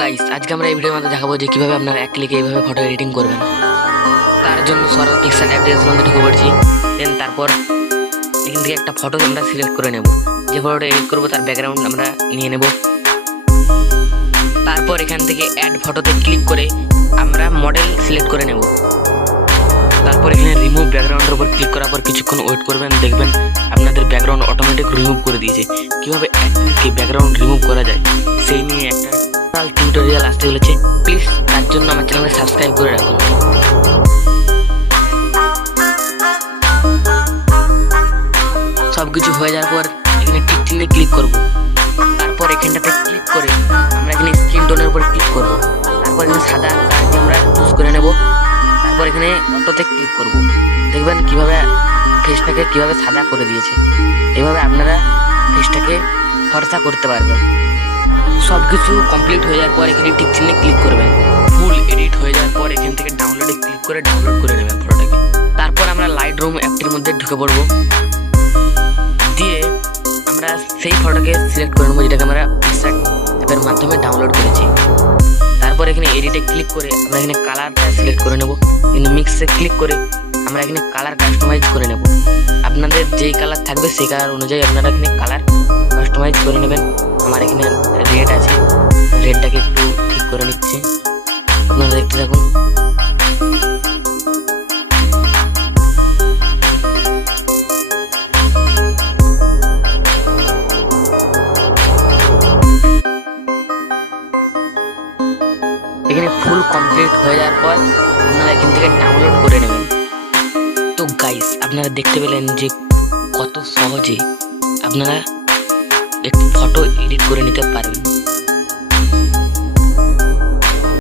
Guys আজকে আমরা এই ভিডিওর মধ্যে দেখাবো যে কিভাবে আপনারা এক ক্লিকে এইভাবে ফটো এডিটিং করবেন। তার জন্য সরাসরি পিক্সার্ট অ্যাপ্লিকেশনের মধ্যে ঢুকে পড়ছি। দেন তারপর এখান থেকে একটা ফটো আমরা সিলেক্ট করে নেব। যে ফটোটা এডিট করবো তার ব্যাকগ্রাউন্ড আমরা নিয়ে নেব। তারপর এখান থেকে অ্যাড ফটোতে ক্লিক করে আমরা মডেল সিলেক্ট করে নেব। তারপর এখানে রিমুভ ব্যাকগ্রাউন্ডের উপর ক্লিক করার পর কিছুক্ষণ ওয়েট করবেন, দেখবেন আপনাদের ব্যাকগ্রাউন্ড অটোমেটিক রিমুভ করে দিয়েছে। কীভাবে এক ক্লিকে ব্যাকগ্রাউন্ড রিমুভ করা যায় সেই নিয়ে একটা টিউটোরিয়াল আসতে চলেছে। প্লিজ তার জন্য আমার চ্যানেলকে সাবস্ক্রাইব করে রাখুন। সব কিছু হয়ে যাওয়ার পর এখানে টিক চিহ্নে ক্লিক করব। তারপর এখানটাতে ক্লিক করে আমরা এখানে স্ক্রিন টোনের উপর ক্লিক করব। তারপর এখানে সাদা কালারটি আমরা চুজ করে নেব। তারপর এখানে অটোতে ক্লিক করব। দেখবেন কিভাবে ফেসটাকে কিভাবে সাদা করে দিয়েছে। এভাবে আপনারা ফেসটাকে ফর্সা করতে পারবেন। সব কিছু কমপ্লিট হয়ে যাওয়ার পর এখানে টিক চিহ্নে ক্লিক করবেন। ফুল এডিট হয়ে যাওয়ার পর এখান থেকে ডাউনলোডে ক্লিক করে ডাউনলোড করে নেবেন ফটোটাকে। তারপর আমরা লাইট রুম অ্যাপটির মধ্যে ঢুকে পড়বো। দিয়ে আমরা সেই ফটোটাকে সিলেক্ট করে নেবো যেটাকে আমরা পিক্সার্ট অ্যাপের মাধ্যমে ডাউনলোড করেছি। তারপর এখানে এডিটে ক্লিক করে আমরা এখানে কালারটা সিলেক্ট করে নেব। এখানে মিক্সে ক্লিক করে আমরা এখানে কালার কাস্টমাইজ করে নেব। আপনাদের যেই কালার থাকবে সেই কালার অনুযায়ী আপনারা এখানে কালার কাস্টমাইজ করে নেবেন। আমার এখানে রেড আছে, রেডটাকে একটু ঠিক করে নিচ্ছি, আপনারা দেখতে থাকুন। এখানে ফুল কমপ্লিট হয়ে যাওয়ার পর আপনারা এখান থেকে ডাউনলোড করে নেবেন। তো গাইস আপনারা দেখতে পেলেন যে কত সহজে আপনারা একটি ফটো এডিট করে নিতে পারবেন।